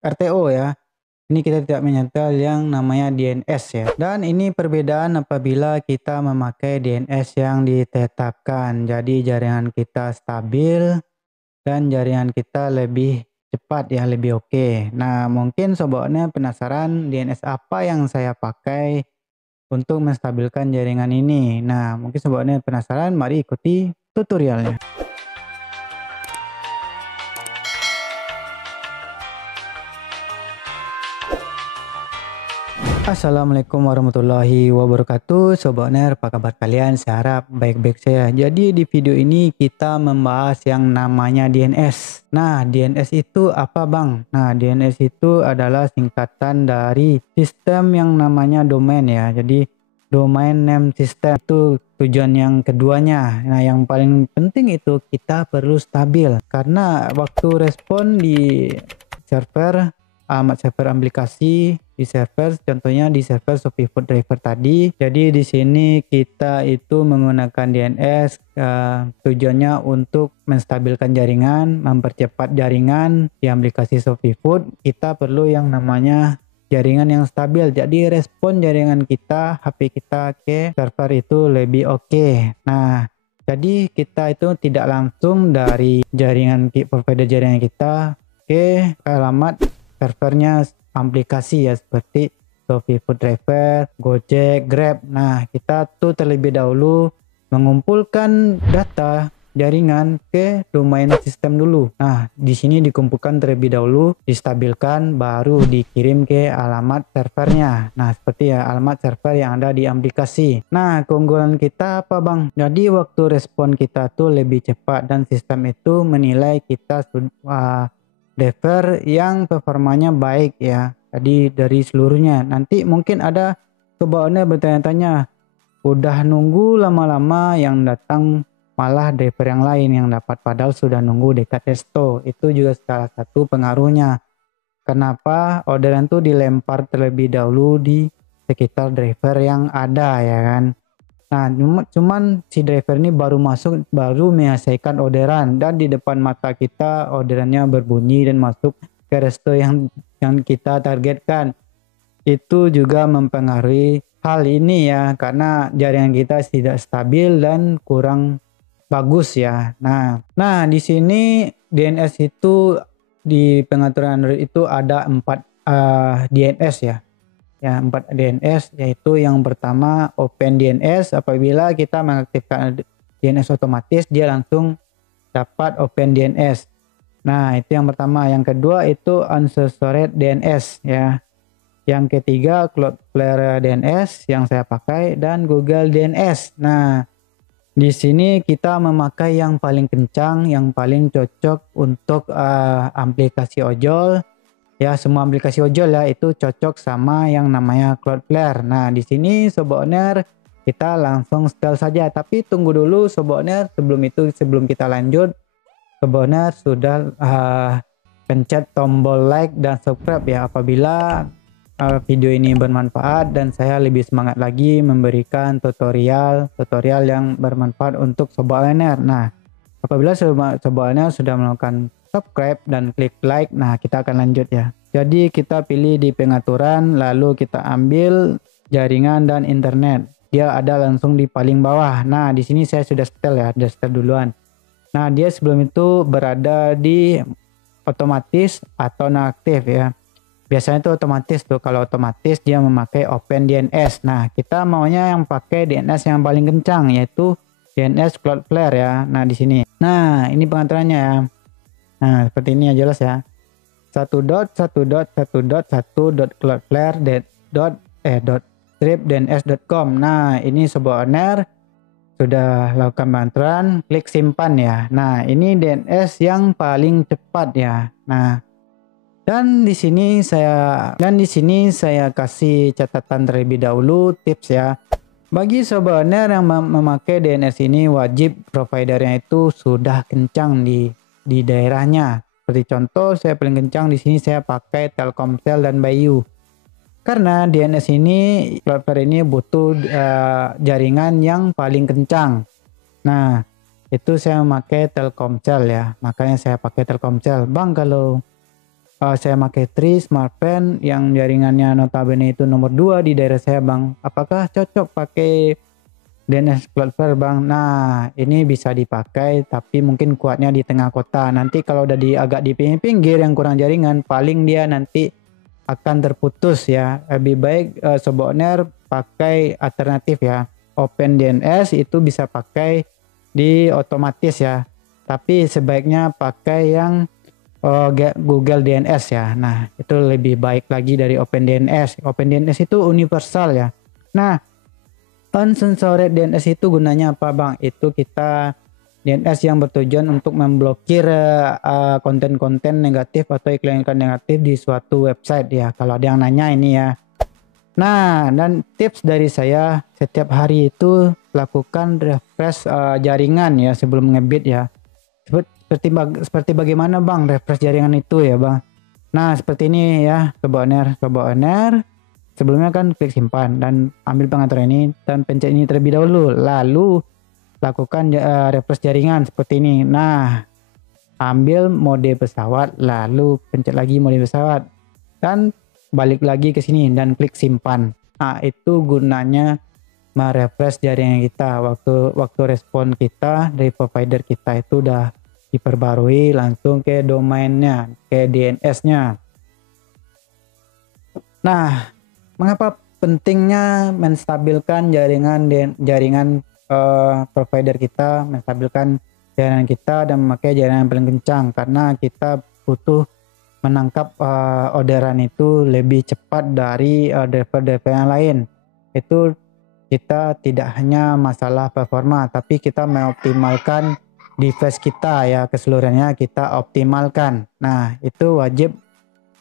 RTO ya. Ini kita tidak menyetel yang namanya DNS ya. Dan ini perbedaan apabila kita memakai DNS yang ditetapkan. Jadi jaringan kita stabil dan jaringan kita lebih cepat ya, lebih oke. Nah, mungkin sobatnya penasaran DNS apa yang saya pakai untuk menstabilkan jaringan ini. Nah, mungkin sobatnya penasaran, mari ikuti tutorialnya. Assalamualaikum warahmatullahi wabarakatuh. Sobat Ner, apa kabar kalian? Saya harap baik-baik saja. Jadi di video ini kita membahas yang namanya DNS. Nah, DNS itu apa bang? Nah, DNS itu adalah singkatan dari sistem yang namanya domain ya. Jadi domain name system itu tujuan yang keduanya. Nah, yang paling penting itu kita perlu stabil. Karena waktu respon di server, alamat server aplikasi di server, contohnya di server Shopee Food Driver tadi. Jadi di sini kita itu menggunakan DNS tujuannya untuk menstabilkan jaringan, mempercepat jaringan di aplikasi Shopee Food. Kita perlu yang namanya jaringan yang stabil. Jadi respon jaringan kita, HP kita ke server itu lebih oke. Nah, jadi kita itu tidak langsung dari jaringan provider jaringan kita ke alamat servernya aplikasi ya, seperti Shopee Food Driver, Gojek, Grab. Nah, kita tuh terlebih dahulu mengumpulkan data jaringan ke domain sistem dulu. Nah, di sini dikumpulkan terlebih dahulu, distabilkan, baru dikirim ke alamat servernya. Nah, seperti ya alamat server yang ada di aplikasi. Nah, keunggulan kita apa bang? Jadi waktu respon kita tuh lebih cepat dan sistem itu menilai kita driver yang performanya baik ya. Tadi dari seluruhnya. Nanti mungkin ada sobatnya bertanya-tanya, udah nunggu lama-lama yang datang malah driver yang lain yang dapat, padahal sudah nunggu dekat resto. Itu juga salah satu pengaruhnya. Kenapa orderan tuh dilempar terlebih dahulu di sekitar driver yang ada ya kan. Nah, cuman si driver ini baru masuk, baru menyelesaikan orderan, dan di depan mata kita orderannya berbunyi dan masuk ke resto yang kita targetkan. Itu juga mempengaruhi hal ini ya, karena jaringan kita tidak stabil dan kurang bagus ya. Nah di sini DNS itu di pengaturan Android itu ada 4 DNS ya. Ya, 4 DNS, yaitu yang pertama Open DNS. Apabila kita mengaktifkan DNS otomatis, dia langsung dapat Open DNS. Nah, itu yang pertama. Yang kedua itu Unstructured DNS ya. Yang ketiga Cloudflare DNS yang saya pakai, dan Google DNS. Nah, di sini kita memakai yang paling kencang, yang paling cocok untuk aplikasi ojol. Ya, semua aplikasi ojol ya itu cocok sama yang namanya Cloudflare. Nah, di sini Sobat Owner kita langsung install saja. Tapi tunggu dulu Sobat Owner, sebelum kita lanjut, Sobat Owner sudah pencet tombol like dan subscribe ya apabila video ini bermanfaat, dan saya lebih semangat lagi memberikan tutorial yang bermanfaat untuk Sobat Owner. Nah, apabila Sobat Owner sudah melakukan subscribe dan klik like, nah kita akan lanjut ya. Jadi kita pilih di pengaturan, lalu kita ambil jaringan dan internet. Dia ada langsung di paling bawah. Nah, di sini saya sudah setel ya, sudah setel duluan. Nah, dia sebelum itu berada di otomatis atau nonaktif ya. Biasanya itu otomatis tuh. Kalau otomatis dia memakai Open DNS. Nah, kita maunya yang pakai DNS yang paling kencang, yaitu DNS Cloudflare ya. Nah, di sini. Nah, ini pengaturannya ya. Nah, seperti ini ya, jelas ya. 1.1.1.cloudflare.strip.dns.com. Nah, ini Sobat Owner sudah lakukan pengaturan, klik simpan ya. Nah, ini DNS yang paling cepat ya. Nah, dan di sini saya kasih catatan terlebih dahulu, tips ya. Bagi Sobat Owner yang memakai DNS ini, wajib providernya itu sudah kencang di daerahnya. Seperti contoh, saya paling kencang di sini saya pakai Telkomsel dan Bayu. Karena DNS ini, Cloudflare ini butuh jaringan yang paling kencang. Nah, itu saya memakai Telkomsel ya. Makanya saya pakai Telkomsel. Bang, kalau saya pakai Tri Smartfren yang jaringannya notabene itu nomor 2 di daerah saya Bang. Apakah cocok pakai DNS Cloudflare Bang? Nah ini bisa dipakai tapi mungkin kuatnya di tengah kota. Nanti kalau udah agak di pinggir yang kurang jaringan, paling dia nanti akan terputus ya. Lebih baik Sobat Owner pakai alternatif ya. OpenDNS itu bisa pakai di otomatis ya. Tapi sebaiknya pakai yang Google DNS ya. Nah, itu lebih baik lagi dari OpenDNS. OpenDNS itu universal ya. Nah, uncensored DNS itu gunanya apa Bang? Itu kita DNS yang bertujuan untuk memblokir konten-konten negatif atau iklan-iklan negatif di suatu website ya. Kalau ada yang nanya ini ya. Nah, dan tips dari saya setiap hari itu lakukan refresh jaringan ya sebelum ngebit ya. Seperti bagaimana Bang refresh jaringan itu ya Bang. Nah, seperti ini ya Sobat Owner. Sebelumnya kan klik simpan dan ambil pengaturan ini dan pencet ini terlebih dahulu. Lalu lakukan refresh jaringan seperti ini. Nah, ambil mode pesawat lalu pencet lagi mode pesawat dan balik lagi ke sini dan klik simpan. Nah, itu gunanya merefresh jaringan kita. Waktu respon kita dari provider kita itu udah diperbarui langsung ke domainnya, ke DNS-nya. Nah, mengapa pentingnya menstabilkan jaringan provider kita, menstabilkan jaringan kita dan memakai jaringan yang paling kencang? Karena kita butuh menangkap orderan itu lebih cepat dari driver-driver yang lain. Itu kita tidak hanya masalah performa, tapi kita mengoptimalkan device kita ya, keseluruhannya kita optimalkan. Nah, itu wajib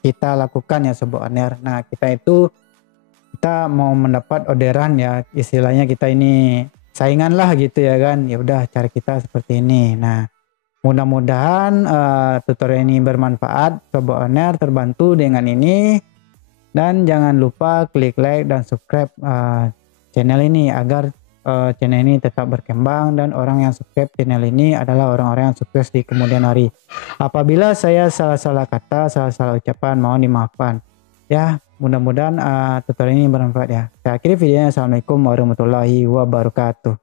kita lakukan ya Sobat Owner. Nah, kita mau mendapat orderan ya, istilahnya kita ini saingan lah gitu ya kan. Ya udah, cara kita seperti ini. Nah, mudah-mudahan tutorial ini bermanfaat. Sobat Owner terbantu dengan ini. Dan jangan lupa klik like dan subscribe channel ini agar channel ini tetap berkembang dan orang yang subscribe channel ini adalah orang-orang yang sukses di kemudian hari. Apabila saya salah-salah kata, salah-salah ucapan, mohon dimaafkan. Ya, mudah-mudahan tutorial ini bermanfaat ya. Saya akhiri videonya. Assalamualaikum warahmatullahi wabarakatuh.